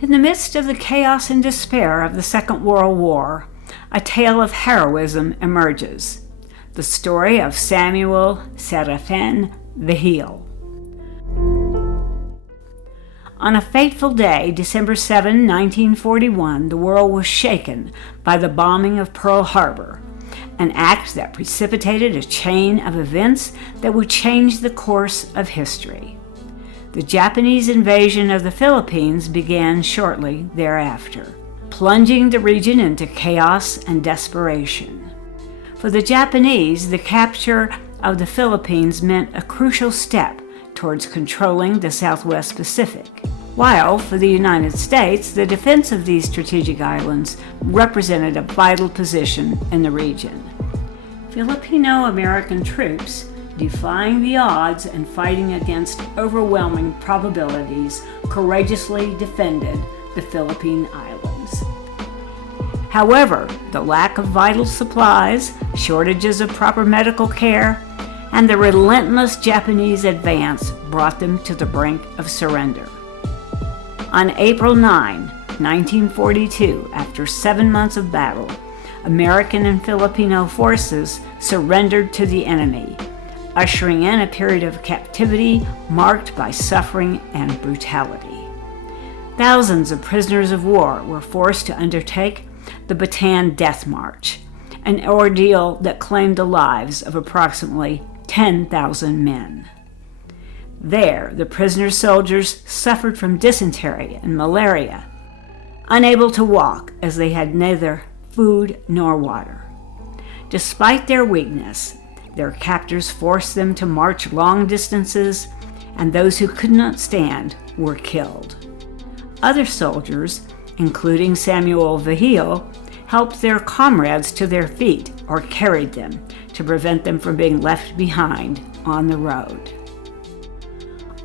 In the midst of the chaos and despair of the Second World War, a tale of heroism emerges. The story of Samuel Serafín Vigil. On a fateful day, December 7, 1941, the world was shaken by the bombing of Pearl Harbor, an act that precipitated a chain of events that would change the course of history. The Japanese invasion of the Philippines began shortly thereafter, plunging the region into chaos and desperation. For the Japanese, the capture of the Philippines meant a crucial step towards controlling the Southwest Pacific, while for the United States, the defense of these strategic islands represented a vital position in the region. Filipino-American troops, defying the odds and fighting against overwhelming probabilities, courageously defended the Philippine Islands. However, the lack of vital supplies, shortages of proper medical care, and the relentless Japanese advance brought them to the brink of surrender. On April 9, 1942, after 7 months of battle, American and Filipino forces surrendered to the enemy, ushering in a period of captivity marked by suffering and brutality. Thousands of prisoners of war were forced to undertake the Bataan Death March, an ordeal that claimed the lives of approximately 10,000 men. There, the prisoner soldiers suffered from dysentery and malaria, unable to walk as they had neither food nor water. Despite their weakness, their captors forced them to march long distances, and those who could not stand were killed. Other soldiers, including Samuel Vigil, helped their comrades to their feet or carried them to prevent them from being left behind on the road.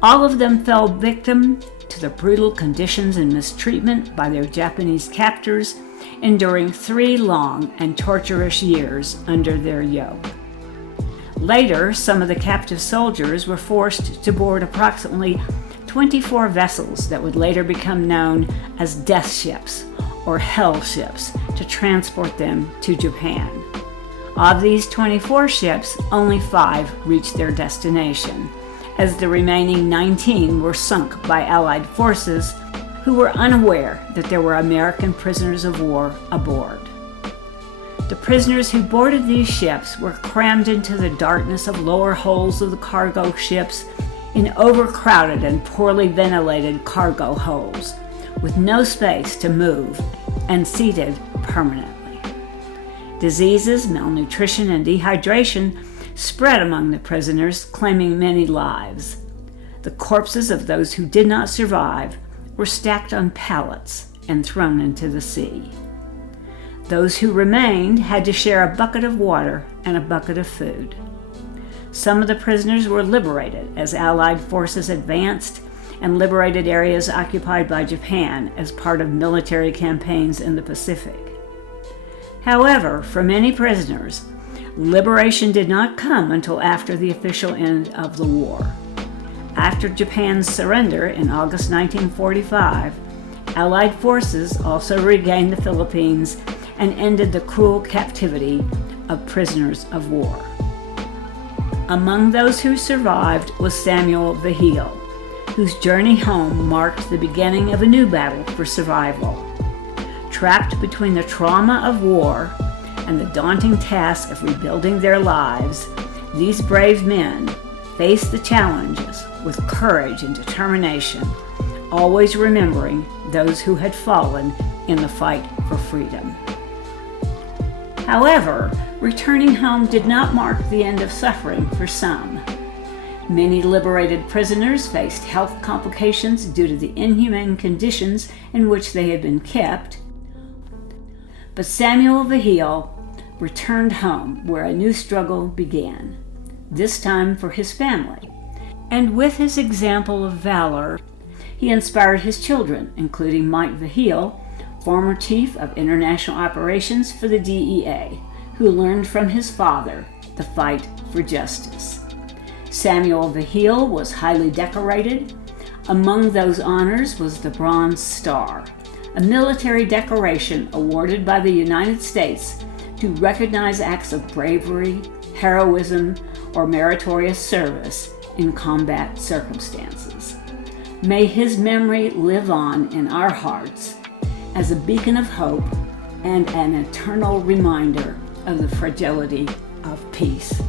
All of them fell victim to the brutal conditions and mistreatment by their Japanese captors, enduring 3 long and torturous years under their yoke. Later, some of the captive soldiers were forced to board approximately 24 vessels that would later become known as death ships or hell ships to transport them to Japan. Of these 24 ships, only 5 reached their destination, as the remaining 19 were sunk by Allied forces who were unaware that there were American prisoners of war aboard. The prisoners who boarded these ships were crammed into the darkness of lower holds of the cargo ships in overcrowded and poorly ventilated cargo holds, with no space to move and seated permanently. Diseases, malnutrition, and dehydration spread among the prisoners, claiming many lives. The corpses of those who did not survive were stacked on pallets and thrown into the sea. Those who remained had to share a bucket of water and a bucket of food. Some of the prisoners were liberated as Allied forces advanced and liberated areas occupied by Japan as part of military campaigns in the Pacific. However, for many prisoners, liberation did not come until after the official end of the war. After Japan's surrender in August 1945, Allied forces also regained the Philippines and ended the cruel captivity of prisoners of war. Among those who survived was Samuel Vigil, whose journey home marked the beginning of a new battle for survival. Trapped between the trauma of war and the daunting task of rebuilding their lives, these brave men faced the challenges with courage and determination, always remembering those who had fallen in the fight for freedom. However, returning home did not mark the end of suffering for some. Many liberated prisoners faced health complications due to the inhumane conditions in which they had been kept. But Samuel Vigil returned home, where a new struggle began, this time for his family. And with his example of valor, he inspired his children, including Mike Vigil, former chief of international operations for the DEA, who learned from his father the fight for justice. Samuel Vigil was highly decorated, Among those honors was the Bronze Star, a military decoration awarded by the United States to recognize acts of bravery, heroism, or meritorious service in combat circumstances. May his memory live on in our hearts as a beacon of hope and an eternal reminder of the fragility of peace.